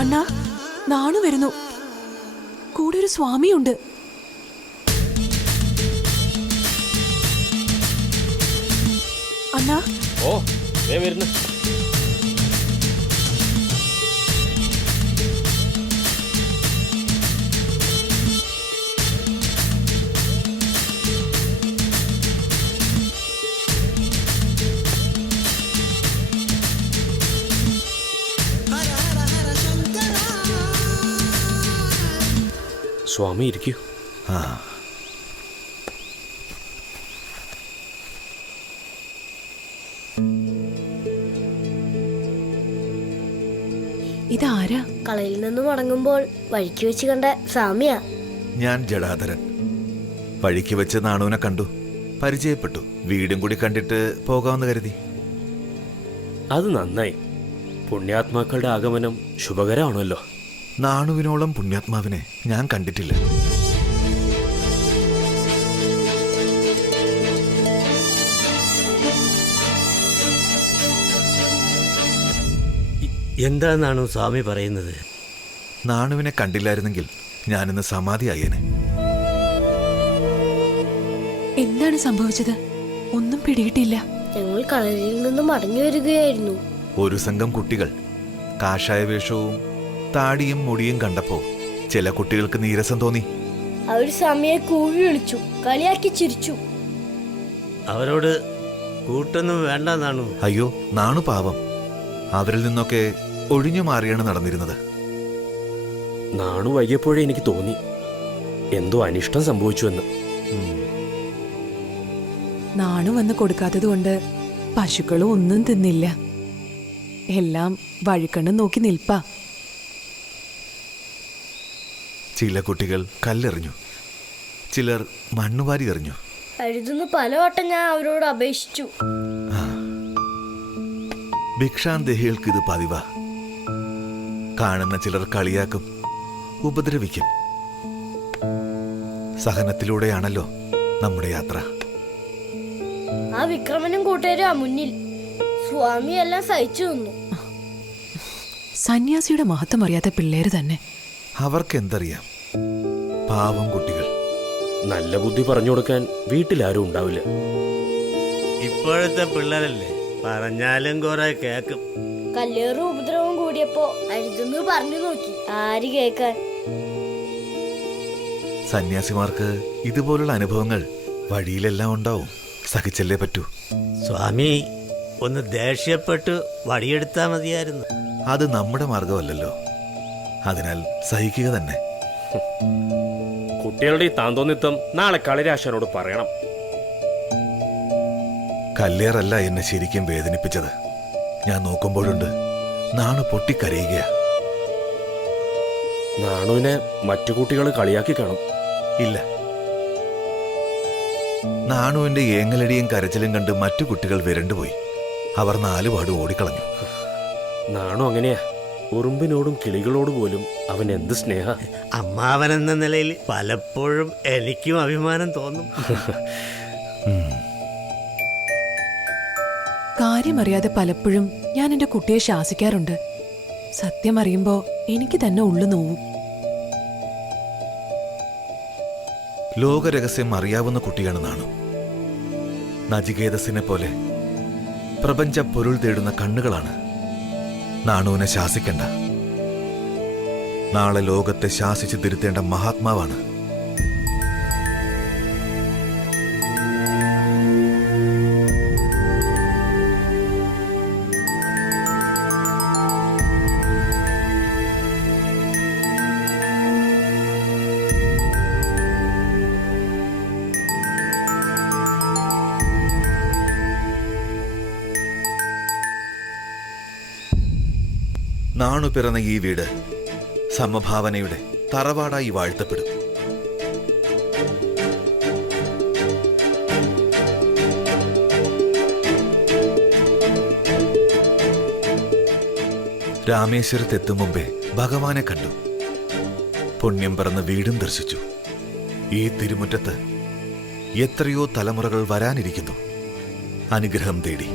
അണ്ണാ, നാണു വരുന്നു. കൂടെ ഒരു സ്വാമിയുണ്ട്. അണ്ണാ. ഓ, വരുന്നു. സ്വാമി ഇരിക്കൂ. ഇതാരാ? കളയിൽ നിന്ന് മടങ്ങുമ്പോൾ വഴിക്ക് വെച്ച് കണ്ട സ്വാമിയാ. ഞാൻ ജടാധരൻ. വഴിക്ക് വെച്ച് നാണുവിനെ കണ്ടു, പരിചയപ്പെട്ടു. വീടും കൂടി കണ്ടിട്ട് പോകാമെന്ന് കരുതി. അത് നന്നായി. പുണ്യാത്മാക്കളുടെ ആഗമനം ശുഭകരമാണല്ലോ. നാണുവിനോളം പുണ്യാത്മാവിനെ ഞാൻ കണ്ടിട്ടില്ല. എന്താണെന്നാണ് സ്വാമി പറയുന്നത്? നാണുവിനെ കണ്ടില്ലായിരുന്നെങ്കിൽ ഞാനിന്ന് സമാധിയായേനെ. എന്താണ് സംഭവിച്ചത്? ഒന്നും പിടികിട്ടില്ല. ഞങ്ങൾ കളരിയിൽ നിന്ന് മടങ്ങി വരികയായിരുന്നു. ഒരു സംഘം കുട്ടികൾ കാഷായ വേഷവും താടിയും മുടിയും കണ്ടപ്പോ ചില കുട്ടികൾക്ക് നീരസം തോന്നി. അവർ സ്വാമിയെ കൂവി വിളിച്ചു, കളിയാക്കി ചിരിച്ചു. അവരോട് കൂട്ടൊന്നും വേണ്ടെന്നാണു. അയ്യോ, നാണു പാവം. അവരിൽ നിന്നൊക്കെ ഒഴിഞ്ഞു മാറിയാണ് നടന്നിരുന്നത്. നാണു വൈകിയപ്പോഴേ എനിക്ക് തോന്നി എന്തോ അനിഷ്ടം സംഭവിച്ചുവെന്ന്. നാണു വന്ന് കൊടുക്കാത്തത് കൊണ്ട് പശുക്കളും ഒന്നും തിന്നില്ല. എല്ലാം വഴിക്കണ്ണം നോക്കി നിൽപ്പാ. ചില കുട്ടികൾ കല്ലെറിഞ്ഞു, ചിലർ മണ്ണുവാരി എറിഞ്ഞു. അഴുതുന്നു പലവട്ടം ഞാൻ അവരോട് അപേക്ഷിച്ചു. ഭിക്ഷാന്തേഹികൾക്ക് ഇത് പതിവാ. കാണുന്ന ചിലർ കളിയാക്കും, ഉപദ്രവിക്കും. സഹനത്തിലൂടെയാണല്ലോ നമ്മുടെ യാത്ര. ആ വിക്രമനും കൂട്ടുകാരും മുന്നിൽ. സ്വാമി എല്ലാം സഹിച്ചു നിന്നു. സന്യാസിയുടെ മഹത്വം അറിയാത്ത പിള്ളേര് തന്നെ. അവർക്കെന്തറിയാം? പാവം കുട്ടികൾ. നല്ല ബുദ്ധി പറഞ്ഞു കൊടുക്കാൻ വീട്ടിലാരും ഉണ്ടാവില്ല. ഇപ്പോഴത്തെ പിള്ളേരല്ലേ, പറഞ്ഞാലും കുറെ കേക്കും. കല്ലേറും ഉപദ്രവവും കൂടിയപ്പോ അഴുതെന്ന് പറഞ്ഞു നോക്കി, ആര് കേക്കാൻ? സന്യാസിമാർക്ക് ഇതുപോലുള്ള അനുഭവങ്ങൾ വഴിയിലെല്ലാം ഉണ്ടാവും. സഹിച്ചല്ലേ പറ്റൂ. സ്വാമി ഒന്ന് ദേഷ്യപ്പെട്ട് വടിയെടുത്താ മതിയായിരുന്നു. അത് നമ്മുടെ മാർഗമല്ലല്ലോ. അതിനാൽ സഹിക്കുക തന്നെ. കുട്ടികളുടെ ഈ താന്തോന്നിത്വം നാളെ കളിരാശനോട് പറയണം. കല്ലേറല്ല എന്നെ ശരിക്കും വേദനിപ്പിച്ചത്. ഞാൻ നോക്കുമ്പോഴുണ്ട് നാണു പൊട്ടിക്കരയുക. നാണുവിനെ മറ്റു കുട്ടികൾ കളിയാക്കി കാണും. ഇല്ല, നാണുവിന്റെ ഏങ്ങലടിയും കരച്ചിലും കണ്ട് മറ്റു കുട്ടികൾ വിരണ്ടുപോയി. അവർ നാലുപാട് ഓടിക്കളഞ്ഞു. നാണു അങ്ങനെയാ. ഉറുമ്പിനോടും കിളികളോട് പോലും അവൻ എന്ത് സ്നേഹ. അമ്മാവനെന്ന നിലയിൽ പലപ്പോഴും എനിക്കും അഭിമാനം തോന്നും. കാര്യമറിയാതെ പലപ്പോഴും ഞാൻ എന്റെ കുട്ടിയെ ശാസിക്കാറുണ്ട്. സത്യം അറിയുമ്പോ എനിക്ക് തന്നെ ഉള്ളു നോവും. ലോകരഹസ്യം അറിയാവുന്ന കുട്ടിയാണ് നാണു. നചികേതസിനെ പോലെ പ്രപഞ്ച പൊരുൾ തേടുന്ന കണ്ണുകളാണ്. നാണുവിനെ ശാസിക്കണ്ട. നാളെ ലോകത്തെ ശാസിച്ചു തിരുത്തേണ്ട മഹാത്മാവാണ്. നാണു പിറന്ന ഈ വീട് സമഭാവനയുടെ തറവാടായി വാഴ്ത്തപ്പെടും. രാമേശ്വരത്തെത്തും മുമ്പേ ഭഗവാനെ കണ്ടു. പുണ്യം പിറന്ന വീടും ദർശിച്ചു. ഈ തിരുമുറ്റത്ത് എത്രയോ തലമുറകൾ വരാനിരിക്കുന്നു. അനുഗ്രഹം തേടി.